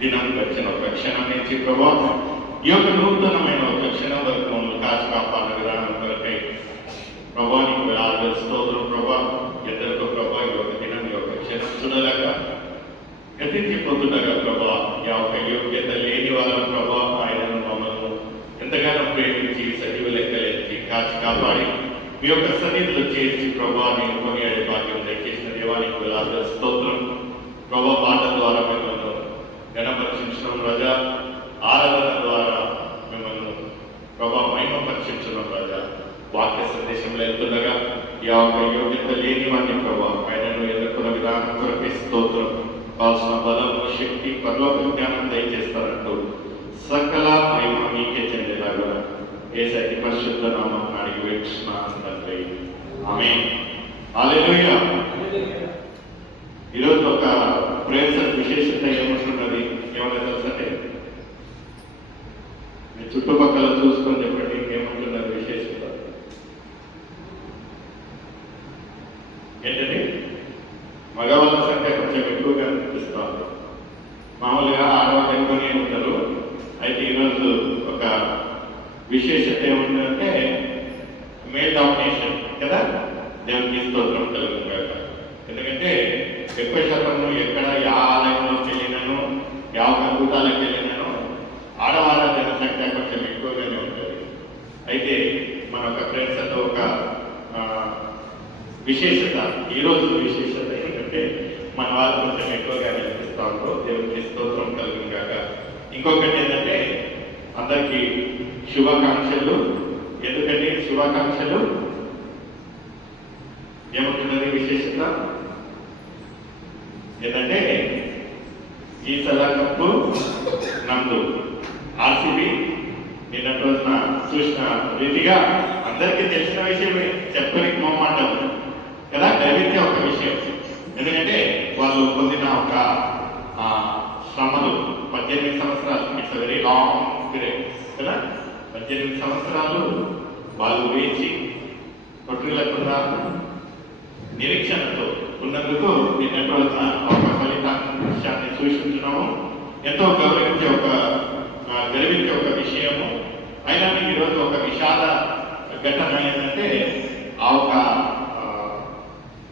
దినం గడిచిన ఒక క్షణం నుంచి ప్రభా ఈ యొక్క నూతనమైన ఒక క్షణం వరకు మమ్మల్ని కాచి కాపాడిన విధానం కొరకై ప్రభా నీకు వేలాది స్తోత్రం ప్రభా. ఎందరికో ప్రభా ఈ యొక్క దినం ఈ యొక్క క్షణం చూడలేక గతించిపోతుండగా ప్రభా ఈ యొక్క యోగ్యత లేని వాళ్ళ ప్రభా ఆయనను మమ్మల్ని ఎంతగానో ప్రేమించి సజీవ లెక్కలేసి కాచి కాపాడి మీ యొక్క సన్నిధిలో చేర్చి ప్రభా నేను కొనియాడే భాగ్యం దయచేసిన దేవానికి వేలాది స్తోత్రం ప్రభా. పాట ద్వారా మిమ్మల్ని గణపరిచించడం రాజా, ఆరాధన ద్వారా మిమ్మల్ని ప్రభా మహిమపరిచించడం రాజా. వాక్య సందేశంలో వెళ్తుండగా ఈ యొక్క యోగ్యత లేని వాడిని ప్రభా ఆయనను ఎదుర్కొన్న విధానం కొరకే స్తోత్రం. కావాల్సిన బలము శక్తి పరలోక జ్ఞానం దయచేస్తారంటూ సకల మహిమ మీకే చెందేలాగా యేసయ్య పరిశుద్ధ నామమున అడిగి వేడుచున్నాను తండ్రి, ఆమేన్. హల్లెలూయా. ఈరోజు ఒక ప్రేయర్ విశేషత ఏమంటున్నది ఏమైనా తెలుసంటే మీ చుట్టుపక్కల చూసుకొని చెప్పండి ఏమంటున్నది విశేషత ఏంటంటే మగవాళ్ళ సంఖ్య కొంచెం ఎక్కువగా అనిపిస్తాం. మామూలుగా ఆడవాళ్ళు ఎక్కువనే ఉంటారు. అయితే ఈరోజు ఒక విశేషత ఏముందంటే మేల్ డామినేషన్ కదా. దేవునికి స్తోత్రం కలుగుగాక. ఎందుకంటే ఎక్కువ శాతం ఎక్కడ యా ఆలయంలోకి వెళ్ళినాను యా కూటాలకు వెళ్ళినాను ఆడవాళ్ళ జనసంఖ్య కొంచెం ఎక్కువగానే ఉంటుంది. అయితే మన ఒక ఫ్రెండ్స్తో ఒక విశేషత ఈరోజు విశేషత ఏంటంటే మన వాళ్ళు కొంచెం ఎక్కువగా అనిపిస్తూ ఉంటారు. దేవునికి స్తోత్రం కలుగుగాక. ఇంకొకటి ఏంటంటే అందరికీ శుభాకాంక్షలు. ఎందుకంటే శుభాకాంక్షలు ఏమంటున్నది విశేషత ఏంటంటే ఈ సలా కప్పు నందు ఆర్సీబీ నిన్నటి రోజున చూసిన రీతిగా అందరికీ తెలిసిన విషయమే, చెప్పడానికి మొహమాటం కదా, గర్వించే ఒక విషయం. ఎందుకంటే వాళ్ళు పొందిన ఒక శ్రమలు 18 సంవత్సరాలు, ఇట్స్ వెరీ లాంగ్ పీరియడ్ కదా. 18 సంవత్సరాలు వాళ్ళు వేచి కొట్టులకుండా నిరీక్షణతో ఉన్నందుకు నిన్నటి రోజున ఒక ఫలితాన్ని సూచించడము ఎంతో గర్వించే ఒక విషయము. అయినా ఈరోజు ఒక విషాద ఘటన ఏంటంటే ఆ ఒక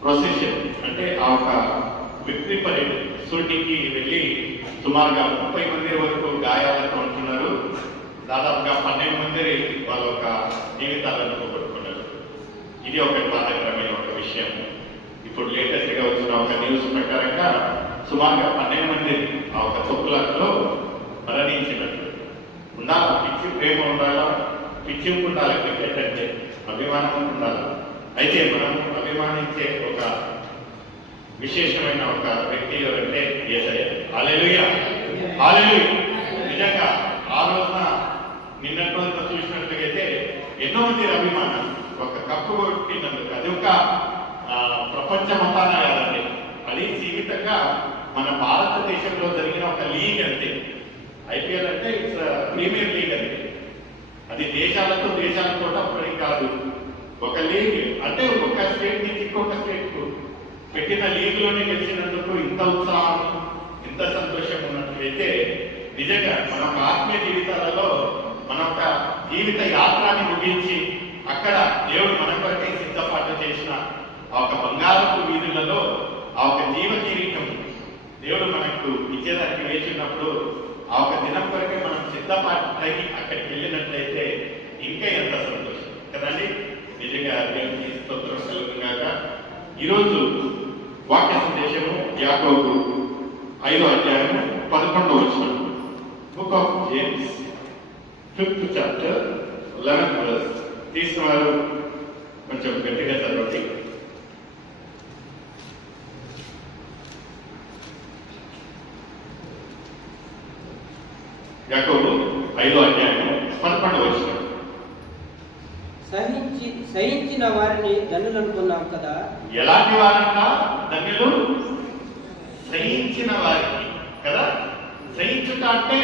ప్రొసెషన్ అంటే ఆ ఒక విక్టరీ పరేడ్ షూటింగ్కి వెళ్ళి సుమారుగా 30 మంది వరకు గాయాలతో ఉంటున్నారు. దాదాపుగా 12 మంది వాళ్ళ ఒక జీవితాలను పోగొట్టుకున్నారు. ఇది ఒక బాధాకరమైన ఒక విషయం. ఇప్పుడు లేటెస్ట్గా వచ్చిన ఒక న్యూస్ ప్రకారంగా సుమారుగా 12 మంది ఆ ఒక తొక్కులలో మరణించినట్టు. ఉండాలా పిచ్చి ప్రేమ ఉండాలా, పిచ్చి ఉండాలి. క్రికెట్ అంటే అభిమానం ఉండాలి. అయితే మనం అభిమానించే ఒక విశేషమైన ఒక వ్యక్తి ఎవరంటే యేసయ్య. హల్లెలూయా, హల్లెలూయా. నిజంగా ఆ రోజున నిన్నటి రోజున చూసినట్లయితే ఎన్నో మంది అభిమానం ఒక కప్పు కొట్టినందుకు. అది ఒక ప్రపంచ మొత్తాన కాదండి, అది జీవితంగా మన భారతదేశంలో జరిగిన ఒక లీగ్ అంతే. ఐపీఎల్ అంటే ఇట్స్ ప్రీమియర్ లీగ్ అది. అది దేశాలతో అప్పటికి కాదు, ఒక లీగ్. అంటే ఒక స్టేట్ నుంచి ఇంకొక స్టేట్ కు పెట్టిన లీగ్ లోనే గెలిచినందుకు ఇంత ఉత్సాహం, ఇంత సంతోషం ఉన్నట్లయితే నిజంగా మన ఒక ఆత్మీయ జీవితాలలో మన ఒక జీవిత యాత్రాన్ని ముగించి అక్కడ దేవుడు మన కొరకే సిద్ధపాటు చేసిన ఆ ఒక బంగారపు వీధులలో ఆ ఒక జీవ కిరీటం దేవుడు మనకు ఇచ్చేదానికి వేచినప్పుడు ఆ ఒక దినం కొరకే మనం సిద్ధపాటు అక్కడికి వెళ్ళినట్లయితే ఇంకా ఎంత సంతోషం కదండి. నిజంగా దేవునికి స్తోత్రం కలుగుగాక. ఈరోజు వాక్య సందేశము యాకోబు 5వ అధ్యాయము 11వ వచనం. Book of James 5th chapter 11th verse. తీసుకున్నారు కొంచెం గట్టిగా చదవండి. యాకోబు 5వ అధ్యాయము 11వ వచనం. సహించిన వారిని ధన్యులు అనుకున్నాం కదా. ఎలాంటి వారంతా ధన్యులు? సహించిన వారికి కదా. సహించుట అంటే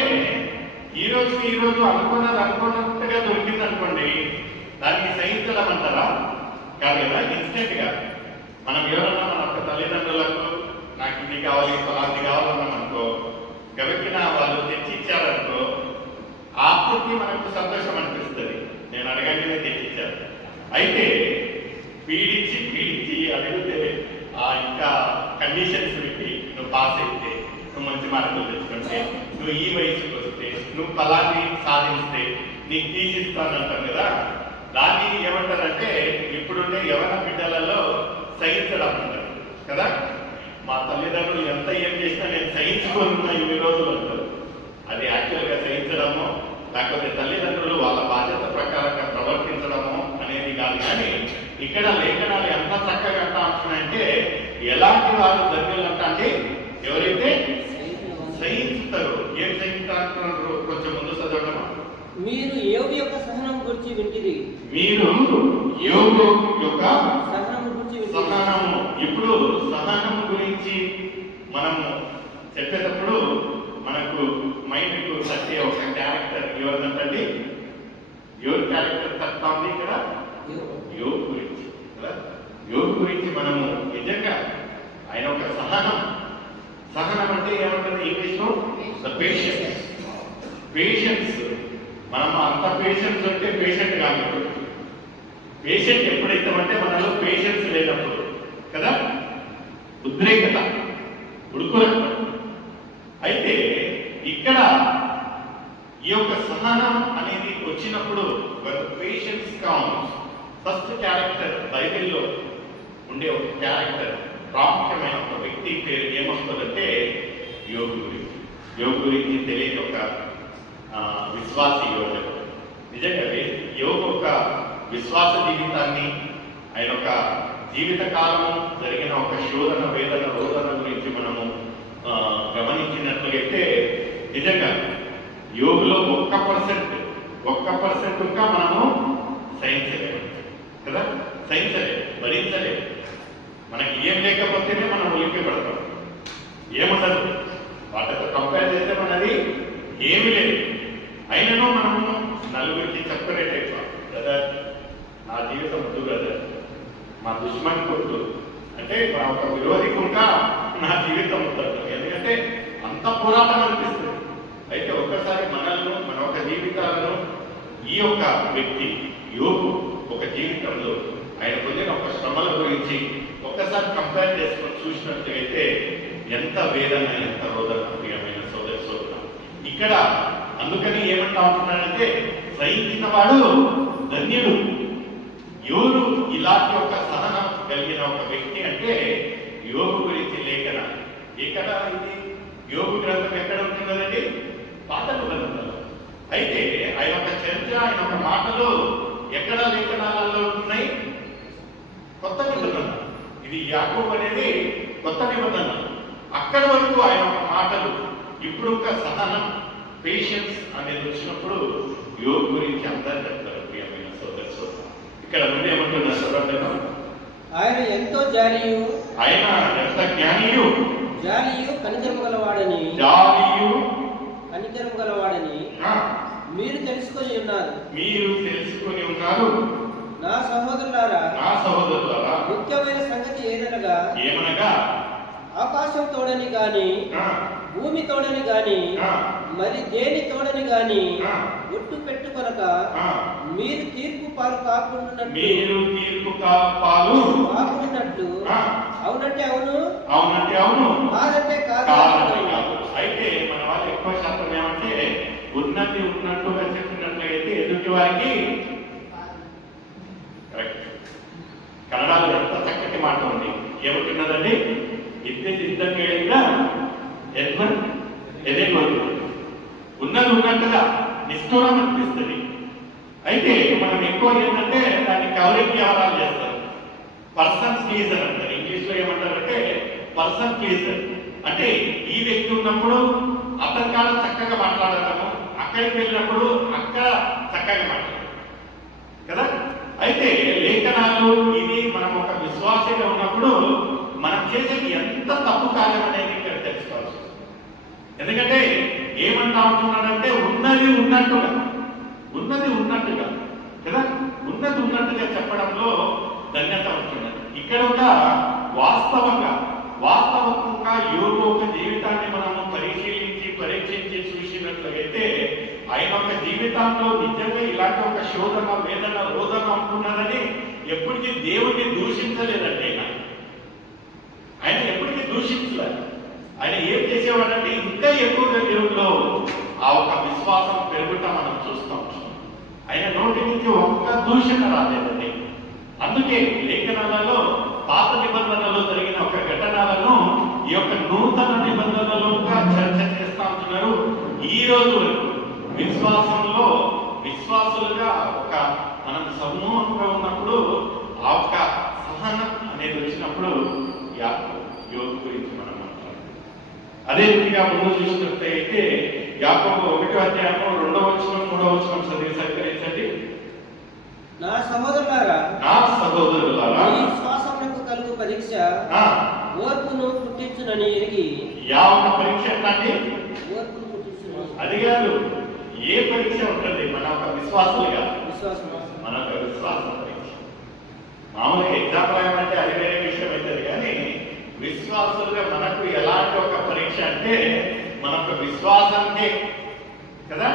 ఈరోజు అనుకున్నట్టుగా దొరికింది అనుకోండి, దానికి సహించడం అంటారా? కాదు కదా. ఇన్స్టెంట్ గా మనం ఎవరన్నా మన యొక్క తల్లిదండ్రులకు నాకు ఇది కావాలి ఫలాంటి కావాలన్నాం అనుకో, గబిక్కిన వాళ్ళు తెచ్చిచ్చారనుకో అప్పటికి మనకు సంతోషం అనిపిస్తుంది. నేను అడగంగానే తెచ్చిచ్చారు. అయితే పీడించి అడిగితే ఇంకా కండిషన్స్ పెట్టి నువ్వు పాస్ అయితే, నువ్వు మంచి మార్కులు తెచ్చుకుంటే, నువ్వు ఈ వయసుకు వస్తే, నువ్వు ఫలాన్ని సాధిస్తే నీకు తీసిస్తానంటారు కదా. దాన్ని ఏమంటారంటే ఇప్పుడుండే యవన బిడ్డలలో సహించడం అంటారు కదా. మా తల్లిదండ్రులు ఎంత ఏం చేసినా నేను సహించుకోనున్నా ఇన్ని రోజులు అంటారు. అది యాక్చువల్గా సహించడము లేకపోతే తల్లిదండ్రులు వాళ్ళ బాధ్యత ప్రకారంగా ప్రవర్తించడము అనేది కాదు. కానీ ఇక్కడ లేఖనాలు ఎంత చక్కగా అంటా ఉంటున్నాయంటే ఎలాంటి వారు ధన్యులు అంట అంటే ఎవరైతే సహించుతారు. ఏం సహించుతారు కొంచెం ముందు చదవడమా. మీరు యోబు యొక్క సహనం గురించి వింటిరి. మీరు యోబు యొక్క సహనం గురించి సహనము. ఇప్పుడు సహనం గురించి మనము చెప్పేటప్పుడు మనకు మైండ్కు తట్టే ఒక క్యారెక్టర్ ఎవరిదంటండి? ఎవరి క్యారెక్టర్ తక్కువ ఉంది ఇక్కడ? యోబు గురించి కదా. యోబు గురించి మనము నిజంగా ఆయన ఒక సహనం అంటే ఏమంటుంది ఇంగ్లీష్లో? The patience. మనం అంత పేషెన్స్ అంటే పేషెంట్ కాదు. పేషెంట్ ఎప్పుడైతామంటే మనలో పేషెన్స్ లేనప్పుడు కదా. ఉద్రేకత, ఉడుకురకం. అయితే ఇక్కడ ఈ యొక్క సహనం అనేది వచ్చినప్పుడు పేషెన్స్ కౌంట్స్. ఫస్ట్ క్యారెక్టర్ బైబిల్లో ఉండే ఒక క్యారెక్టర్, ప్రాముఖ్యమైన ఒక వ్యక్తి పేరు ఏమొస్తుందంటే యోబు గురించి. యోబు గురించి తెలియని ఒక విశ్వాసి యోబు. నిజంగా యోబు ఒక విశ్వాస జీవితాన్ని, ఆయన ఒక జీవిత కాలము జరిగిన ఒక శోధన, వేదన, రోదన గురించి మనము గమనించినట్లయితే నిజంగా యోగులో 1% ఇంకా మనము సహించలేము కదా. భరించలేము. మనకి ఏం లేకపోతేనే మనం ఉలిక్కి పడతాం. ఏముండదు, వాటితో కంపేర్ చేస్తే మనది ఏమీ లేదు. అయినను మనము నలుగురికి సెపరేట్ అయిపోతాం. బ్రదర్ నా జీవితం వద్దు, బ్రదర్ మా దుష్మన్ కొట్టు అంటే మా ఒక విరోధి కూడా నా జీవితం ఉంటుంది. ఎందుకంటే అంత పోరాటం అనిపిస్తుంది. అయితే ఒక్కసారి మనల్ని, మన ఒక జీవితాలను ఈ యొక్క వ్యక్తి యోబు ఒక జీవితంలో ఆయన పొందిన ఒక శ్రమల గురించి ఒక్కసారి కంపేర్ చేసుకొని చూసినట్లయితే ఎంత వేదన, ఎంత రోదన ప్రియమైన సోదర. ఇక్కడ అందుకని ఏమంటా ఉంటున్నాడంటే సహించిన వాడు ధన్యుడు. యోబు ఇలాంటి ఒక సహనం కలిగిన ఒక వ్యక్తి అంటే యోబు గురించి లేఖన. ఇక్కడ ఇది యోబు గ్రంథం ఎక్కడ ఉంటున్నదండి? పాత నిబంధనలో. అయితే ఆయన ఒక చర్చ, ఆయన ఒక మాటలు ఎక్కడ లేఖనాలలో ఉంటున్నాయి? కొత్త నిబంధన. ఇది యాకోబు అనేది కొత్త నిబంధన. అక్కడి వరకు ఆయన ఒక మాటలు. ఇప్పుడు ఒక సహనం, పేషెన్స్ అనేది వచ్చినప్పుడు యోబు గురించి అందరూ చెప్తారు ప్రియమైన సోదర. ఇక్కడ నుండి ఏమంటున్నారు సోదరుడు? ఆయన ఎంతో జాలియు, ఆయన ఎంత జ్ఞానియు, కనికరము గలవాడని మీరు తెలుసుకొని ఉన్నారు. నా సహోదరులారా, ముఖ్యమైన సంగతి ఏమనగా ఆకాశం తోడని గాని, భూమి తోడని గాని, మరి దేని తోడని గాని ఒట్టు పెట్టుకొనక మీరు తీర్పు పాలు కాకుండానట్లు. అవునంటే అవును, కాదంటే కాదు. అయితే మన వాళ్ళు ఎక్కువ శాతం ఏమంటే ఉన్నట్టుగా చెప్పినట్లయితే ఎదుటి వారికి కన్నడలో ఎంత చక్కటి మాట ఉంది. ఏమంటున్నదండి? ఉన్నది ఉన్నట్టుగా నిష్ఠూరం అనిపిస్తుంది. అయితే మనం ఎక్కువ ఏంటంటే దాన్ని కవరింగ్ వ్యవహారాలు చేస్తారు. పర్సన్ ప్లీజర్ అంటారు. ఇంగ్లీష్లో ఏమంటారంటే పర్సన్ ప్లీజర్. అంటే ఈ వ్యక్తి ఉన్నప్పుడు అతని కాలం చక్కగా మాట్లాడటము, అక్కడికి వెళ్ళినప్పుడు అక్కడ చక్కగా మాట్లాడటం కదా. అయితే లేఖనాలు ఇది మనం ఒక విశ్వాసంగా ఉన్నప్పుడు మనం చేసేది ఎంత తప్పు కార్యం అనేది ఇక్కడ తెలుసుకోవాల్సి వస్తుంది. ఎందుకంటే ఏమంటా ఉంటున్నాడంటే ఉన్నది ఉన్నట్టుగా కదా, ఉన్నది ఉన్నట్టుగా చెప్పడంలో ధన్యత ఉంటున్నది. ఇక్కడ ఒక వాస్తవంగా యోబు ఒక జీవితాన్ని మనము పరిశీలించి జీవితంలో నిజంగా ఇలాంటి ఒక శోధన, వేదన, రోదన ఉంటున్నదని ఎప్పటికీ దేవుడిని దూషించలేదండి ఆయన ఎప్పటికీ దూషించలేదు. ఆయన ఏం చేసేవాడంటే ఇంకా ఎక్కువగా దేవుడిలో ఆ ఒక విశ్వాసం పెరుగుట మనం చూస్తాం. ఆయన నోటి నుంచి ఒక్క దూషణ రాలేదండి. అందుకే లేఖనాలలో పాత నిబంధనలో జరిగిన ఒక ఘటనలను ఈ యొక్క నూతన నిబంధనలుగా చర్చ చేస్తా ఉంటున్నారు. ఈ రోజు వరకు విశ్వాసులుగా ఒక మనం సమూహంగా ఉన్నప్పుడు ఆ ఒక్క సహనం అనేది వచ్చినప్పుడు యోగు గురించి మనం మాట్లాడాలి. అదే రీతిగా ముందు చూసినట్లయితే యాకోబు 1వ అధ్యాయము 2వ వచనం 3వ వచనం చదివి సహకరించండి. నా సహోదరులారా ఈ విశ్వాసమునకు కలుగు పరీక్ష ఓర్పును పుట్టించునని ఎరిగి. యావన పరీక్ష అంటే ఓర్పును పుట్టించును. అది కాదు, ఏ పరీక్ష ఉంటుంది? మన ఒక విశ్వాసులుగా మన ఒక విశ్వాస పరీక్ష. మామూలుగా ఎగ్జాంపుల్ ఏమంటే అది వేరే విషయం అవుతుంది, కానీ విశ్వాసులుగా మనకు ఎలాంటి ఒక పరీక్ష అంటే మన ఒక విశ్వాసానికే కదా.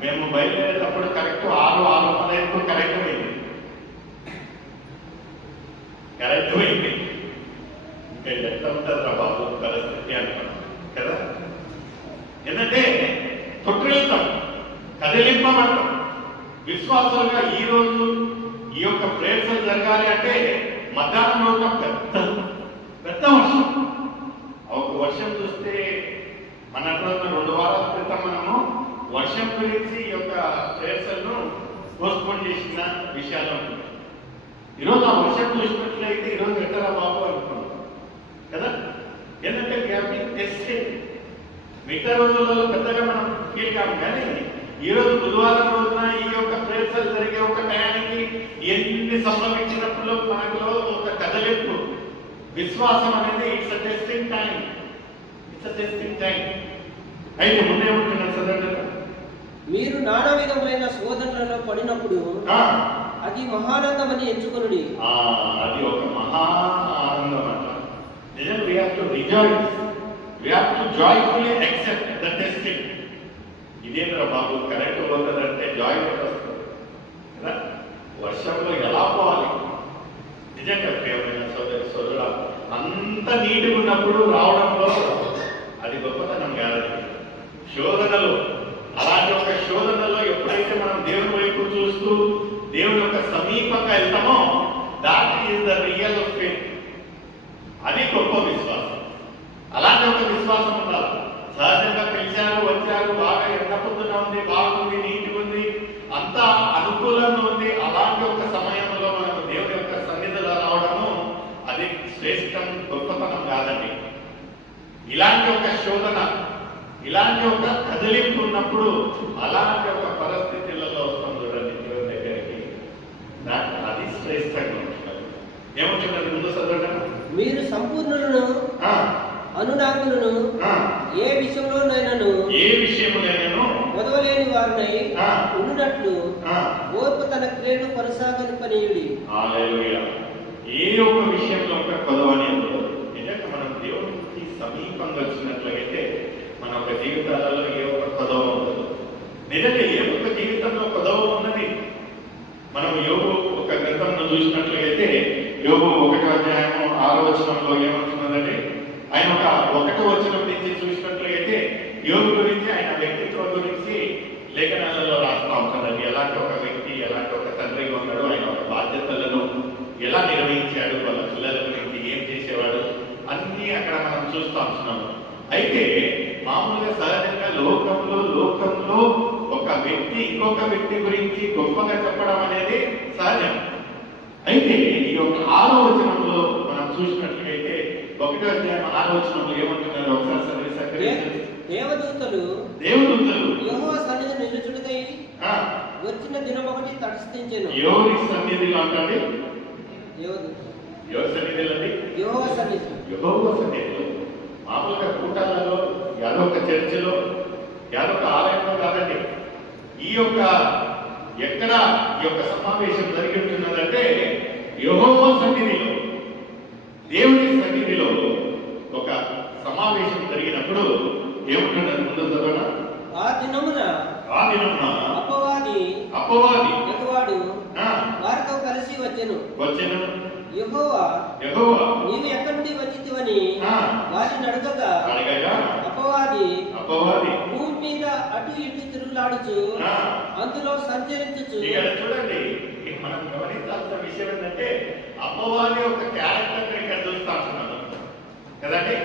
మేము బయలుదేరేటప్పుడు కరెక్ట్ 6:15 కరెక్ట్ పోయింది. ఇంకా ఎట్లా ఉంటుంది బాబు పరిస్థితి అనుకున్నాం కదా. ఎందుకంటే తొట్టిల్తాం, కదిలింపబడతాం. విశ్వాసాలుగా ఈ రోజు ఈ యొక్క ప్రేయర్స్ జరగాలి అంటే మధ్యాహ్నం రోజున పెద్ద వర్షం. ఒక వర్షం చూస్తే మన 2 వారాల క్రితం మనము వర్షం గురించి ఈ యొక్క ప్రేయర్స్ను పోస్ట్పోన్ చేసిన విషయాలు ఉంటుంది. ఈరోజు ఆ వర్షం చూసినట్లయితే ఈరోజు ఎట్టరా బాబు అనుకున్నాం కదా. ఎందుకంటే టెస్టింగ్ మిగతా రోజులలో పెద్దగా మనం ఫీల్ కాము, కానీ ఈరోజు బుధవారం రోజున ఈ యొక్క ప్రేయర్స్ జరిగే ఒక టయానికి ఎన్ని సంభవించినప్పుడు మనలో ఒక కదలింపు, విశ్వాసం అనేది ఇట్స్ టెస్టింగ్ టైం. అయితే ముందే ఉంటున్నాను చదవండి. మీరు నానా విధమైన శోధనలలో పడినప్పుడు అది మహానందమని ఎంచుకొనుడి. అది ఒక మహా ఆనందం అంట. నిజంగా we have to rejoice, we have to joyfully accept the testing. ఇదేంద్ర బాబు కరెక్ట్ పోతుందంటే జాయ్ వస్తుంది కదా. వర్షంలో ఎలా పోవాలి? నిజంగా ప్రియమైన సోదరుడా, అంత నీటిగా ఉన్నప్పుడు రావడంలో అది గొప్పతనం కాదండి. శోధనలు, అలాంటి ఒక శోధనలో ఎప్పుడైతే మనం దేవుని వైపు చూస్తూ దేవుని యొక్క సమీపంగా వెళ్తామో that is the real faith. అది గొప్ప విశ్వాసం. అలాంటి ఒక విశ్వాసం ఉండాలి. సహజంగా పిలిచారు, వచ్చారు, బాగా ఎండ పొద్దున ఉంది, బాగుంది, నీటిగా ఉంది, అంతా అనుకూలంగా ఉంది. అలాంటి ఒక సమయంలో మనం దేవుని యొక్క సన్నిధిలో రావడము అది శ్రేష్టం, గొప్పతనం కాదండి. ఇలాంటి ఒక శోధన, ఇలాంటి ఒక కదిలింపు ఉన్నప్పుడు అలాంటి ఒక పరిస్థితులలో వస్తాం చూడండి దేవుని దగ్గరికి, అది శ్రేష్టంగా ఉంటున్నారు. ఏమంటున్నారు ముందు చదవడం? మీరు సంపూర్ణులను అనునాకులను ఏ విషయంలోనైనాను వదవలేని వారినై ఉండునట్లు ఓర్పు తన క్రియను కొనసాగనిపనీయుడి. హల్లెలూయా. ఏ ఒక్క విషయంలో ఒక కొదవని ఉండదు. నిజంగా మనం దేవునికి సమీపంగా వచ్చినట్లయితే మన ఒక జీవితాలలో ఏ ఒక్క కొదవ ఉండదు. నిజంగా ఏ ఒక్క జీవితంలో కొదవ ఉన్నది. మనం యోగు ఒక గ్రంథంలో చూసినట్లయితే యోగు 1వ అధ్యాయము 6వ వచనంలో ఏమంటున్నదంటే, ఆయన ఒక 1వ వచనం నుంచి చూసినట్లయితే యోగు గురించి, ఆయన వ్యక్తిత్వం గురించి లేఖనాలలో రాస్తా ఉంటుందండి. ఎలాంటి ఒక వ్యక్తి, ఎలాంటి ఒక తండ్రిగా ఉన్నాడు, ఆయన ఒక బాధ్యతలను ఎలా నిర్వహించాడు, వాళ్ళ పిల్లల గురించి ఏం చేసేవాడు, అన్నీ అక్కడ మనం చూస్తూ ఉంటున్నాము. అయితే మామూలుగా సహజంగా లోకంలో ఒక వ్యక్తి ఇంకొక వ్యక్తి గురించి గొప్పగా చెప్పడం అనేది సహజం. అయితే ఈ యొక్క 6వ వచనంలో మనం చూసినట్లయితే 1వ అధ్యాయం 6వ వచనంలో ఏమంటున్నారు ఒకసారి సహకరించండి. దేవదూతలు యెహోవా సన్నిధిని నిలుచుటకై వచ్చిన దినం ఒకటి తటస్థించెను. ఎవరి సన్నిధిలో అంటాడు? దేవదూతలు. ఎవరి సన్నిధిలో అండి? యెహోవా సన్నిధిలో. మామూలుగా కూటాలలో, యాదొక చర్చిలో, యాదొక ఆలయంలో కాదండి. ఈ యొక్క ఎక్కడ ఈ యొక్క సమావేశం జరిగి ఉంటున్నదంటే యెహోవా సన్నిధిలో, దేవుని సన్నిధిలో ఒక సమావేశం జరిగినప్పుడు ఏముంటున్నది ముందు చదవనా? ఆ ఆ దినమున అపవాది ఎగవాడు వారితో కలిసి వచ్చెను. యెహోవా నీవు ఎక్కడి నుండి వచ్చితివని వారిని అడగగా అపవాది భూమి మీద అటు ఇటు తిరుగులాడుచు అందులో సంచరించుచు. చూడండి, మనం గమనించాల్సిన విషయం ఏంటంటే అపవాది ఒక క్యారెక్టర్ ఇక్కడ చూస్తా ఉంటున్నాను కదండి.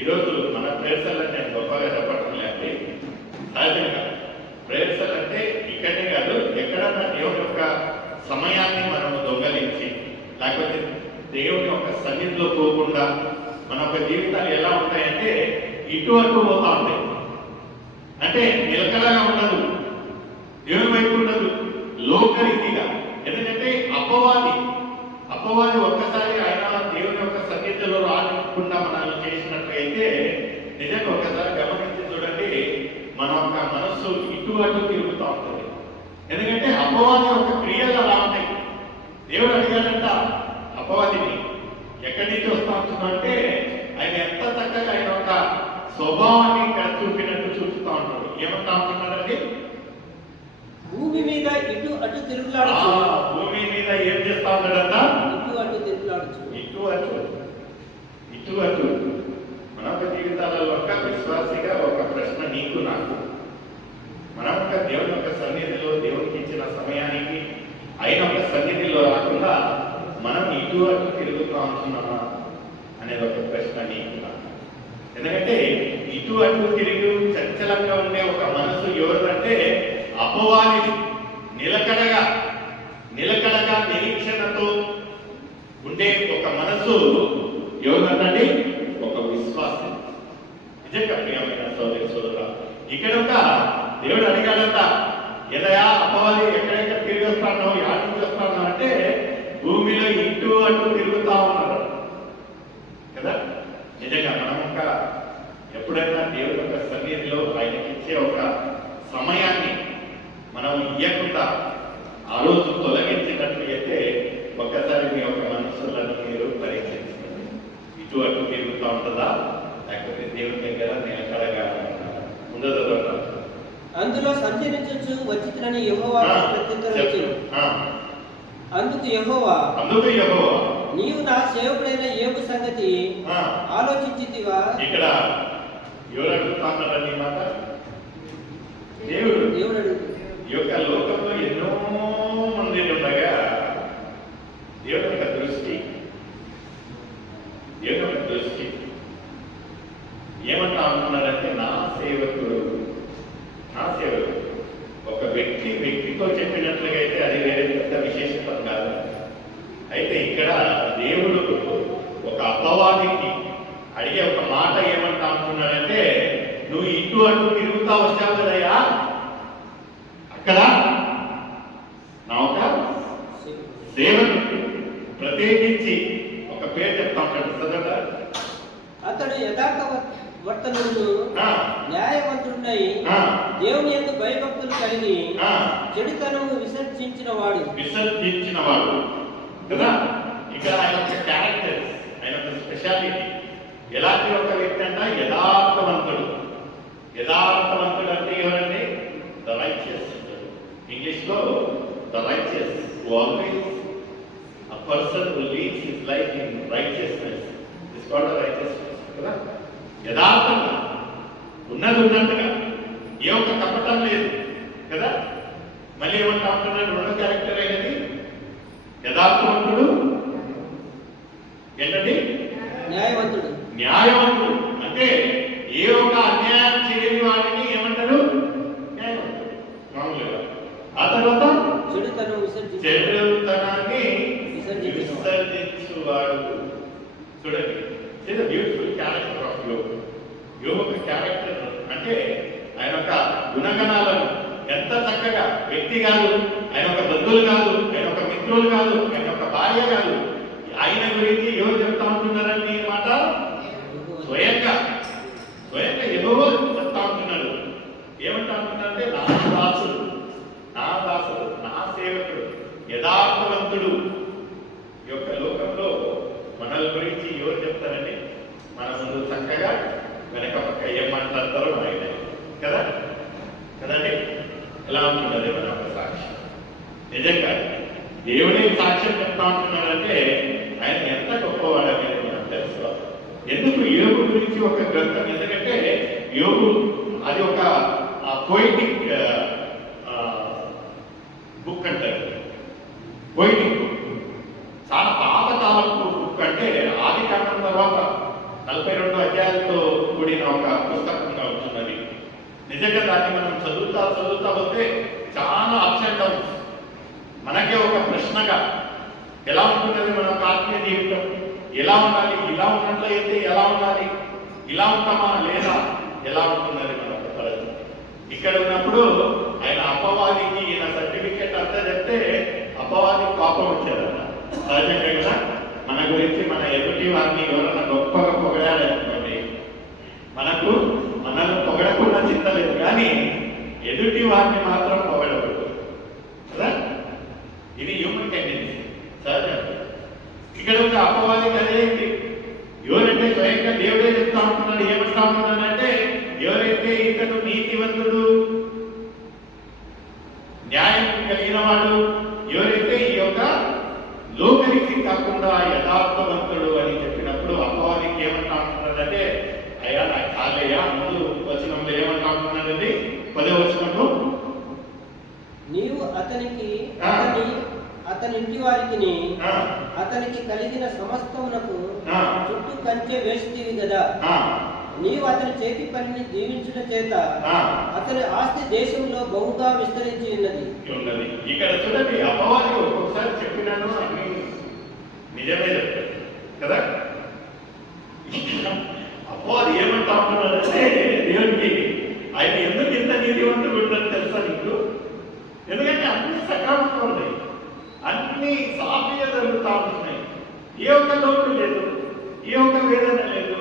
ఈరోజు మన ప్రేయర్సల్ అంటే గొప్పగా చెప్పడం లేదండి, సహజంగా ప్రేయర్సల్ అంటే ఇక్కడనే కాదు, ఎక్కడన్నా దేవుని యొక్క సమయాన్ని మనము దొంగలించి లేకపోతే దేవుని యొక్క సన్నిధిలో పోకుండా మన యొక్క జీవితాలు ఎలా ఉంటాయంటే ఇటు అటు పోతా ఉంటాయి. అంటే నిలకడగా ఉండదు, దేవుని వైపు ఉండదు, లోకరీతిగా. ఎందుకంటే అపవాది ఒక్కసారి ఆయన దేవుని యొక్క సన్నిధిలో రాకుండా మనల్ని చేసినట్లయితే నిజంగా ఒకసారి గమనించి చూడండి, మన యొక్క మనస్సు ఇటు అటు తిరుగుతూ ఉంటుంది. ఎందుకంటే అపవాది యొక్క క్రియలు అలా ఉంటాయి. దేవుడు అడిగాడంట అపవాదిని, ఎక్కడి నుంచి వస్తా ఉంటున్నాడంటే ఆయన ఎంత చక్కగా ఆయన యొక్క స్వభావాన్ని ఇక్కడ చూపినట్టు చూపుతా ఉంటాడు. ఏమంటా ఉంటున్నాడండి? భూమి మీద ఇటు అటు తిరుగులాడుచు. భూమి మీద ఏం చేస్తా ఉన్నాడంట? ఇటు అటు తిరుగులాడుచు. ఇటు అటు మన యొక్క జీవితాలలో ఒక విశ్వాసిగా ఒక ప్రశ్న నీకు నాకు, మన యొక్క దేవుని యొక్క సన్నిధిలో దేవునికి ఇచ్చిన సమయానికి ఆయన యొక్క సన్నిధిలో రాకుండా మనం ఇటు అటు తిరుగుతూ ఉంటున్నామా అనేది ఒక ప్రశ్న నీకు నాకు. ఎందుకంటే ఇటు అటు తిరిగి చంచలంగా ఉండే ఒక మనసు ఎవరంటే అపవాది. నిలకడగా నిరీక్షణతో ఉండే ఒక మనసు ఎవరంటే ఒక విశ్వాసం. నిజంగా ప్రియమైన సోదర, ఇక్కడ దేవుడు అడిగాడంట, ఎదయా అపవాది ఎక్కడెక్కడ తిరిగి వస్తానో యాడికి వస్తానో అంటే భూమిలో ఇటు అటు తిరుగుతా ఉన్నారు కదా. నిజంగా మనం ఎప్పుడైనా దేవుడి యొక్క సన్నిధిలో ఆయనకి ఇచ్చే ఒక సమయాన్ని మనం ఇవ్వకుండా ఆ రోజు తొలగించినట్లయితే ఒక్కసారి మీ యొక్క మనస్సులను మీరు పరీక్షించండి. ఇటు అటు తిరుగుతూ ఉంటుందా, లేకపోతే దేవుని దగ్గర నిలకడగా ఉండదు? అందులో సంచరించు వచ్చితులని యెహోవా ప్రత్యుత్తరమిచ్చెను. అందుకు యెహోవా నీవు నా సేవకుడైన యోబు సంగతి ఆలోచించితివా? ఇక్కడ ఎవరు అడుగుతామన్నారని మాట? దేవుడు ఈ యొక్క లోకంలో ఎన్నో మంది ఉండగా దేవుని యొక్క దృష్టి ఏమంటా అంటున్నారంటే నా సేవకుడు. ఒక వ్యక్తితో చెప్పినట్లుగా అయితే అది వేరే పెద్ద విశేషతం కాదు. అయితే ఇక్కడ దేవుడు ఒక అపవాదికి అడిగే ఒక మాట ఏమంటా అంటున్నాడంటే, నువ్వు ఇటు అటు తిరుగుతా వచ్చావు కదయ్యా, అక్కడ నా ఒక సేవకుడు ప్రత్యేకించి ఒక పేరు చెప్తా ఉంటాడు సదట. అతడు యథార్థవర్తనుడు, న్యాయవంతుడై దేవుని యందు భయభక్తులు కలిగి చెడుతనము విసర్జించిన వాడు కదా. ఇక్కడ ఆయన యొక్క క్యారెక్టర్, ఆయన యొక్క స్పెషాలిటీ ఎలాంటి ఒక వ్యక్తి అంట? యథార్థవంతుడు అంటే ఎవరండి? The righteous. ఇంగ్లీష్ లో the righteous, always a person who leads his life in righteousness is called the righteousness కదా. యథార్థంగా ఉన్నట్టుగా ఏ ఒక్క కపటం లేదు కదా. మళ్ళీ ఏమంటా ఉంటున్నాడు? రెండో క్యారెక్టర్ అయినది యథార్థవంతుడు ఏంటండి? న్యాయవంతుడు అంటే ఏ ఒక్క అన్యాయం చేయని వాడిని ఏమంటారు? న్యాయవంతుడు మామూలుగా. ఆ తర్వాత చెడుతనాన్ని విసర్జించువాడు. చూడండి, it's a beautiful character of యోబు. యోబు యొక్క క్యారెక్టర్ అంటే ఆయన యొక్క గుణగణాలను ఎంత చక్కగా, వ్యక్తి కాదు, ఆయన ఒక బంధువులు కాదు, ఆయన ఒక మిత్రులు కాదు, ఆయన ఒక భార్య కాదు, ఆయన గురించి ఎవరు చెప్తా ఉంటున్నారని ఈ మాట స్వయంగా యెహోవా చెప్తా ఉంటున్నాడు. ఏమంటా ఉంటున్నారంటే నా దాసుడు, నా సేవకుడు, యథార్థవంతుడు. ఈ యొక్క లోకంలో మనల గురించి ఎవరు చెప్తారండి? మన ముందు చక్కగా వెనక పక్క ఏం మాట్లాడతారో ఆయన కదా కదండి. నిజంగా దేవుడే సాక్ష్యం చెప్తా ఉంటున్నాడంటే ఆయన ఎంత గొప్పవాడు అనేది మనకు తెలుసు. ఎందుకు యోగు గురించి ఒక గ్రంథం, ఎందుకంటే యోగు అది ఒక పోయిటిక్ బుక్ అంటారు. పోయిటిక్ బుక్ చాలా పాతకాలపు బుక్. అంటే ఆది కాండం తర్వాత 42 అధ్యాయాలతో కూడిన ఒక పుస్తకంగా ఉంటున్నది. నిజంగా దాన్ని మనం చదువుతా పోతే చాలా అప్స్ అండ్ డౌన్స్. మనకే ఒక ప్రశ్నగా ఎలా ఉంటున్నది మన ఆత్మీయ జీవితం, ఎలా ఉండాలి, ఇలా ఉన్నట్లయితే ఎలా ఉండాలి, ఇలా ఉంటామా లేదా, ఎలా ఉంటున్నది మన పరిస్థితి. ఇక్కడ ఉన్నప్పుడు ఆయన అపవాదికి ఈయన సర్టిఫికేట్ అంతా చెప్తే అపవాదికి కోపం వచ్చేదన్న. సహజంగా కదా మన గురించి మన ఎదుటి వారిని ఎవరన్నా గొప్పగా పొగడాలనుకోండి, మనల్ని పొగడకుండా చింతలేదు, కానీ ఎదుటి వారిని మాత్రం పొగడకూడదు కదా. ఇది హ్యూమన్ టెండెన్సీ, సహజం. ఇక్కడ ఒక అపవాదికి అదేంటి, ఎవరంటే స్వయంగా దేవుడే చెప్తా ఉంటున్నాడు. ఏమంటా ఉంటున్నాడంటే ఎవరైతే ఇతను నీతివంతుడు, న్యాయం కలిగిన వాడు, ఎవరైతే ఈ యొక్క లోకరికి కాకుండా యథార్థవంతుడు అని చెప్పినప్పుడు అపవాదికి ఏమంటా ఉంటున్నాడంటే, అయ్యా నాకు కాలేయా. ముందు వచనంలో ఏమంటా ఉంటున్నాడండి, 10వ వచనంలో, నీవు అతనికి అతని ఇంటి వారికి అతనికి కలిగిన సమస్తమునకు చుట్టూ కంచె వేస్తీవి కదా. నీవు అతని చేతి పనిని దీవించుట చేత అతని ఆస్తి దేశంలో బహుగా విస్తరించి ఉన్నది. ఇక్కడ చూడండి, అపవాది ఒక్కొక్కసారి చెప్పినాను అన్ని నిజమే చెప్తాడు కదా. అపవాది ఏమంటా ఉంటున్నాడంటే దేవునికి ఆయన ఎందుకు ఇంత నీతివంతుడు ఉంటాడు తెలుసా నీకు? ఎందుకంటే అన్ని సక్రమంగా ఉన్నాయి, అన్ని సాఫీగా జరుగుతూ ఉంటున్నాయి. ఏ ఒక్క లోటు లేదు, ఏ ఒక్క వేదన లేదు,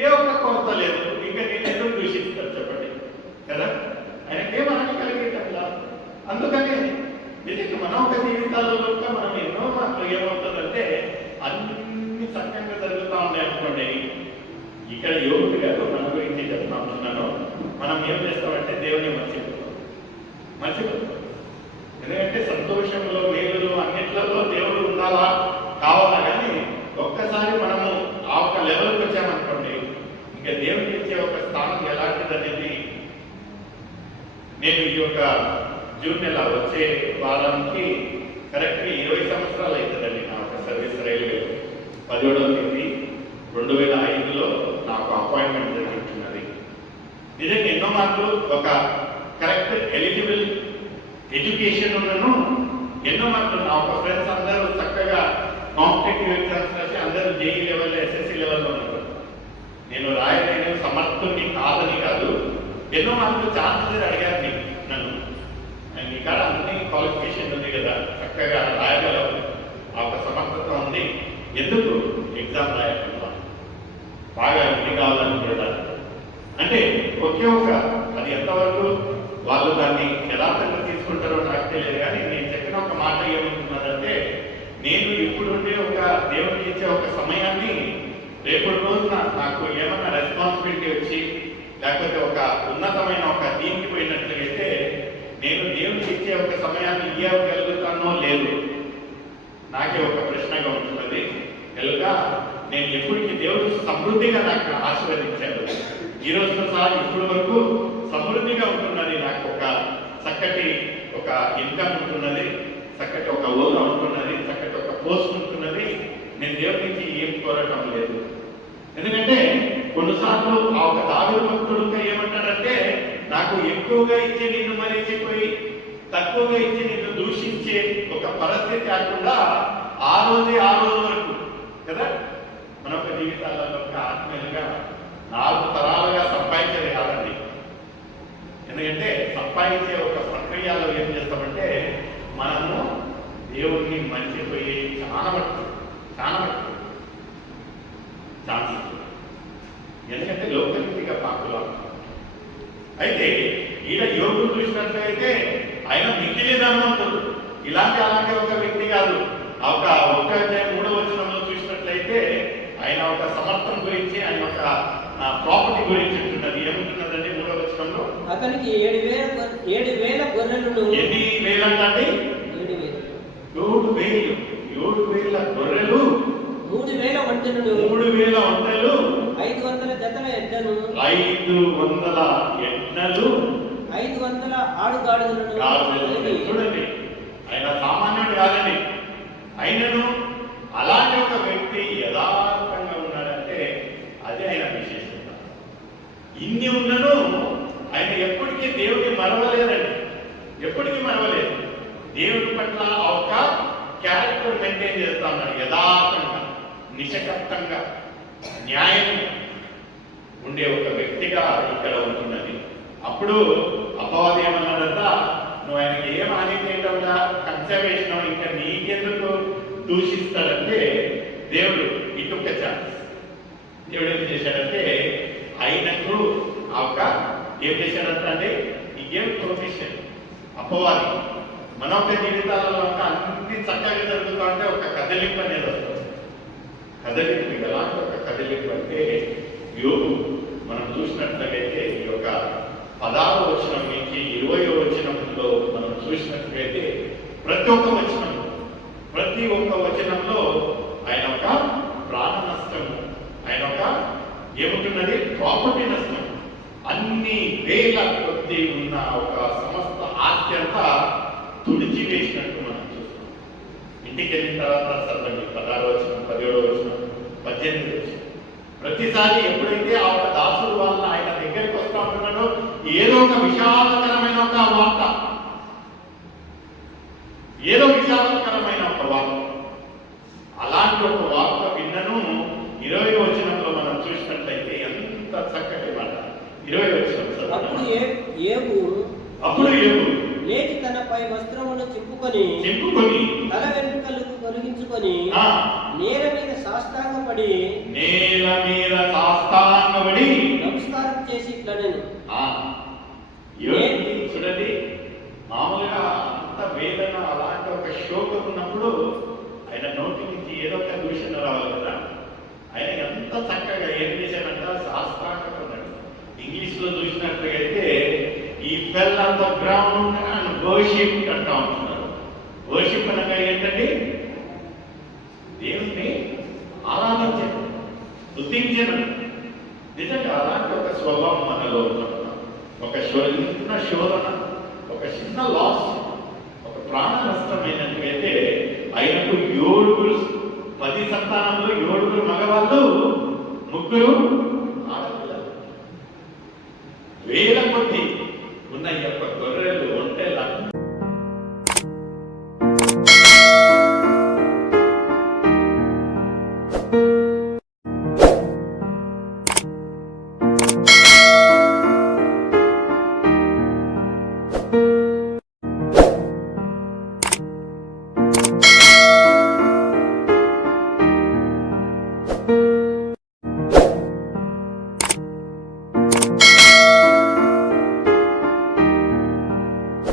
ఏ ఒక్క కొరత లేదు. ఇంకా నేను ఎందుకు దూషిస్తాను చెప్పండి కదా. ఆయనకేమని కలిగేటట్లా. అందుకని నిజంగా మన ఒక జీవితాలలో మనం ఎన్నో మాటలు ఏమవుతుందంటే అన్ని చక్కగా జరుగుతూ ఉన్నాయి అనుకోండి. ఇక్కడ యోగుడు గారు మన గురించి చెప్తా ఉంటున్నాను. మనం ఏం చేస్తామంటే దేవుని మర్చిపోతాం. ఎందుకంటే సంతోషంలో, మేలులో, అన్నిట్లలో దేవుడు ఉండాలా, కావాలా. కానీ ఒక్కసారి మనము ఆ ఒక లెవెల్కి వచ్చామనుకోండి, ఇంకా దేవుడికి ఇచ్చే ఒక స్థానం ఎలాంటిదనేది నేను ఈ యొక్క జూన్ నెల వచ్చే వారానికి కరెక్ట్గా 20 సంవత్సరాలు అవుతుందండి నా ఒక సర్వీస్. రైల్వే 17వ తేదీ 2005లో నాకు అపాయింట్మెంట్ జరిగించున్నది. నిజంగా ఎన్నో మార్కులు ఒక కరెక్ట్ ఎలిజిబుల్ ఎడ్యుకేషన్ ఉన్నను ఎన్నో మార్కులు. నా ఒక ఫ్రెండ్స్ అందరూ చక్కగా కాంపిటేటివ్ ఎగ్జామ్స్ రాసి అందరూ జేఈ లెవెల్, ఎస్ఎస్సి లెవెల్లో ఉన్నారు. నేను రాయలేను, సమర్థుని కాదని కాదు, ఎన్నో మార్కులు ఛాన్సెస్ అడిగారు నన్ను. మీ కాడ అన్ని క్వాలిఫికేషన్ ఉంది కదా, చక్కగా రాయగలవు, ఆ ఒక సమర్థత ఉంది, ఎందుకు ఎగ్జామ్ రాయకుండా బాగా ఇది కావాలని లేదా అంటే ఒకే ఒక అది ఎంతవరకు వాళ్ళు దాన్ని యథార్థంగా తీసుకుంటారో నాకు తెలియదు. కానీ నేను చెప్పిన ఒక మాట ఏమంటున్నానంటే, నేను ఇప్పుడుండే ఒక దేవుడికి ఇచ్చే ఒక సమయాన్ని రేపటి రోజున నాకు ఏమన్నా రెస్పాన్సిబిలిటీ వచ్చి లేకపోతే ఒక ఉన్నతమైన ఒక దీనికి పోయినట్లయితే నేను దేవుడికి ఇచ్చే ఒక సమయాన్ని ఇవ్వగలుగుతానో లేదు నాకే ఒక ప్రశ్నగా ఉంటున్నది. కనుక నేను ఎప్పటికీ దేవుడు సమృద్ధిగా నాకు ఆశీర్వదించాడు. ఈ రోజున సహా ఇప్పటి వరకు సమృద్ధిగా ఉంటున్నది. నాకు ఒక చక్కటి ఒక ఇన్కమ్ ఉంటున్నది, చక్కటి ఒక హోదా ఉంటున్నది, చక్కటి ఒక పోస్ట్ ఉంటున్నది. నేను దేవుడి నుంచి ఏం కోరటం లేదు. ఎందుకంటే కొన్నిసార్లు ఆ ఒక దావీదు భక్తుడుగా ఏమంటాడంటే, నాకు ఎక్కువగా ఇచ్చి నిన్ను మరిచిపోయి తక్కువగా ఇచ్చి నిన్ను దూషించే ఒక పరిస్థితి కాకుండా ఆ రోజు వరకు కదా మన ఒక జీవితాలలో ఒక ఆత్మీయులుగా 4 తరాలుగా సంపాదించేది కాదండి. ఎందుకంటే సంపాదించే ఒక ప్రక్రియలో ఏం చేస్తామంటే మనము దేవుడిని మర్చిపోయి చాలా మటుకు ఛాన్సెస్. ఎందుకంటే లోకరీతిగా పాకులు. అయితే ఈయన యోగుడు చూసినట్లయితే ఆయన మిగిలి ధనవంతుడు, అలాంటి ఒక వ్యక్తి కాదు. ఒక 3వ వచనంలో చూసినట్లయితే ఆయన ఒక సమర్థం గురించి, ఆయన ఒక ప్రాపర్టీ గురించి ఉంటున్నది. ఏముంటున్నదండి 3వ వచనంలో? అతనికి 7,000 గొర్రెలను. ఎన్ని వేలు అంటండి? పొందెను. 3000 ఒంటెలు, 500 జతల ఎడ్లను, 500 ఎడ్లను, 500 ఆడుగాడిదలను కలిగి. చూడండి, ఆయన సామాన్యుడు కాదండి. ఆయనను అలాంటి ఒక వ్యక్తి యథార్థంగా ఉన్నాడంటే అదే ఆయన విశేషత. ఇన్ని ఉన్నను ఆయన ఎప్పటికీ దేవుడిని మరవలేదండి, ఎప్పటికీ మరవలేదు. దేవుడి పట్ల ఒక క్యారెక్టర్ మెయింటైన్ చేస్తా ఉన్నాడు, యథార్థంగా, నిశకప్తంగా, న్యాయం ఉండే ఒక వ్యక్తిగా ఇక్కడ ఉంటున్నది. అప్పుడు అపవాది ఏమన్నాడంట, నువ్వు ఆయనకి ఏం హాని చేయటంలా కన్సర్వేషన్ ఇంకా నీకెందుకు దూషిస్తాడంటే, దేవుడు ఇటుక ఛాన్స్. దేవుడు ఏం చేశాడంటే ఆయనకు ఒక ఏం చేశాడంట అంటే ఏం ప్రొఫెషన్ అపవాది మన ఒక జీవితాలలో అన్ని చక్కగా జరుగుతా అంటే ఒక కదలింపు అనేది వస్తుంది. కదలింపు ఎలాంటి ఒక కదలింపు అంటే యోగు మనం చూసినట్లయితే ఈ యొక్క 10వ వచనం నుంచి 20వ వచనంలో మనం చూసినట్లయితే ప్రతి ఒక్క వచనంలో ఆయన ఒక ప్రాణ నష్టము, ఆయన ఒక ఏముంటున్నది ప్రాపర్టీ నష్టం, అన్ని వేల కొద్ది ఉన్న ఒక సమస్త ఆస్తి అంతా తుడిచి వేసినట్టు మనం చూస్తాం. ఇంటికి వెళ్ళిన తర్వాత చదవండి 16వ వచనం, 17వ వచనం, 18వ వచనం. ప్రతిసారి ఎప్పుడైతే ఆ ఒక దాసుడు వల్ల ఆయన దగ్గరికి వస్తా ఉంటున్నాడో ఏదో ఒక విషాదకరమైన ఒక వార్త, ఏదో విషాదకరమైన ఒక వార్త, అలాంటి ఒక వార్త విన్నను 20వ వచనంలో మనం చూసినట్లయితే ఎంత చక్కటి మాట. 20వ వచనం అప్పుడు ఏబు లేచి తనపై వస్త్రములు చింపుకొని తల వెంట్రుకలు తొలగించుకొని నేల మీద సాష్టాంగపడి నమస్కారం చేసి ఇట్లనెను. చూడండి, మామూలుగా అంత వేదన అలాంటి ఒక శోకం ఉన్నప్పుడు ఆయన నోటి నుంచి ఏదో ఒక దూషణ రావాలి కదా. ఆయన ఎంత చక్కగా ఏం చేశాడంట, సాష్టాంగపడ్డాడు. ఇంగ్లీష్ లో చూసినట్లయితే ఈ fell on the ground and worship అంటా ఉంటున్నారు. వర్షిప్ అనగా ఏంటండి, దేవుణ్ణి ఆరాధించడం, స్తుతించడం. నిజంగా అలాంటి ఒక స్వభావం మనలో ఉన్నప్పుడు ఒక చిన్న శోధన, ఒక చిన్న లాస్, ఒక ప్రాణ నష్టమైనట్లయితే ఆయనకు 10 సంతానంలో 7 మగవాళ్ళు, 3